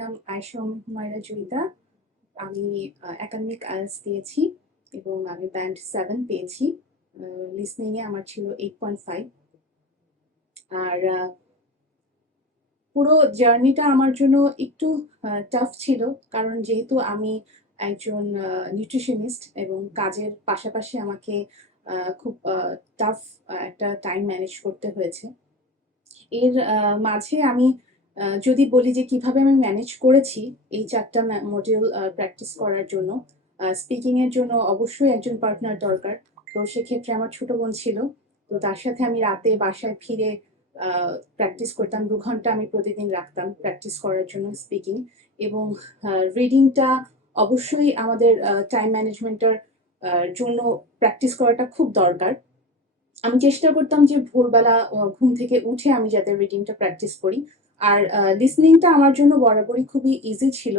নাম উম হুমায়রা জয়িতা আমি academic IELTS দিয়েছি এবং আমি ব্যান্ড সেভেন পেয়েছি। লিসনিংয়ে আমার ছিল এইট পয়েন্ট ফাইভ আর পুরো জার্নিটা আমার জন্য একটু টাফ ছিল কারণ যেহেতু আমি একজন নিউট্রিশনিস্ট এবং কাজের পাশাপাশি আমাকে খুব টাফ একটা টাইম ম্যানেজ করতে হয়েছে। এর মাঝে আমি যদি বলি যে কীভাবে আমি ম্যানেজ করেছি এই চারটা মডিউল প্র্যাকটিস করার জন্য স্পিকিং এর জন্য অবশ্যই একজন পার্টনার দরকার। তো সেক্ষেত্রে আমার ছোট বোন ছিল, তো তার সাথে আমি রাতে বাসায় ফিরে প্র্যাকটিস করতাম। দু ঘণ্টা আমি প্রতিদিন রাখতাম প্র্যাকটিস করার জন্য স্পিকিং এবং রিডিংটা অবশ্যই আমাদের টাইম ম্যানেজমেন্টের জন্য প্র্যাকটিস করাটা খুব দরকার। আমি চেষ্টা করতাম যে ভোরবেলা ঘুম থেকে উঠে আমি যাতে রিডিংটা প্র্যাকটিস করি। আর লিসনিংটা আমার জন্য বরাবরই খুবই ইজি ছিল।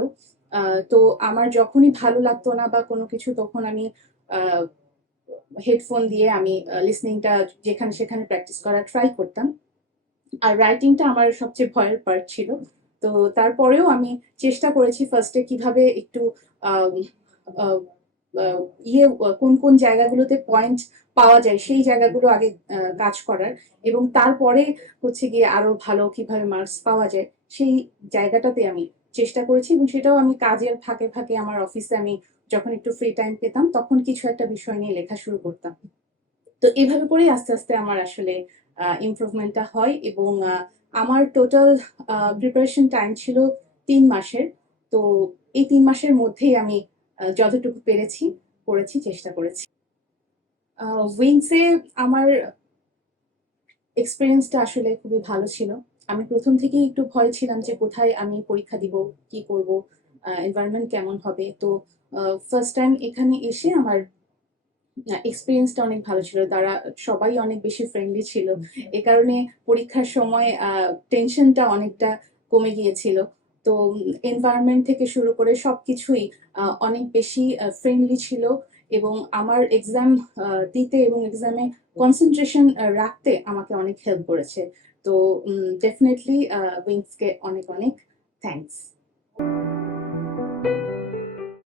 তো আমার যখনই ভালো লাগতো না বা কোনো কিছু, তখন আমি হেডফোন দিয়ে আমি লিসনিংটা যেখানে সেখানে প্র্যাকটিস করার ট্রাই করতাম। আর রাইটিংটা আমার সবচেয়ে ভয়ের পার্ট ছিল। তো তারপরেও আমি চেষ্টা করেছি ফার্স্টে কীভাবে একটু ইয়ে কোন কোন জায়গাগুলোতে পয়েন্ট পাওয়া যায়, সেই জায়গাগুলো আগে কাজ করার। এবং তারপরে হচ্ছে গিয়ে আরও ভালো কীভাবে মার্কস পাওয়া যায়, সেই জায়গাটাতে আমি চেষ্টা করেছি এবং সেটাও আমি কাজের ফাঁকে ফাঁকে আমার অফিসে আমি যখন একটু ফ্রি টাইম পেতাম, তখন কিছু একটা বিষয় নিয়ে লেখা শুরু করতাম। তো এভাবে করেই আস্তে আস্তে আমার আসলে ইমপ্রুভমেন্টটা হয় এবং আমার টোটাল প্রিপারেশন টাইম ছিল তিন মাসের। তো এই তিন মাসের মধ্যেই আমি যতটুকু পেরেছি করেছি চেষ্টা করেছি। উইংসে আমার এক্সপিরিয়েন্সটা আসলে খুবই ভালো ছিল। আমি প্রথম থেকেই একটু ভয় ছিলাম যে কোথায় আমি পরীক্ষা দিব কি করব এনভায়রনমেন্ট কেমন হবে। তো ফার্স্ট টাইম এখানে এসে আমার এক্সপিরিয়েন্সটা অনেক ভালো ছিল। তারা সবাই অনেক বেশি ফ্রেন্ডলি ছিল। এ কারণে পরীক্ষার সময় টেনশনটা অনেকটা কমে গিয়েছিল। তো এনভায়রনমেন্ট থেকে শুরু করে সব কিছুই অনেক বেশি ফ্রেন্ডলি ছিল এবং আমার এক্সাম দিতে এবং এক্সামে কনসেন্ট্রেশন রাখতে আমাকে অনেক হেল্প করেছে। তো ডেফিনেটলি উইংসকে অনেক অনেক থ্যাঙ্কস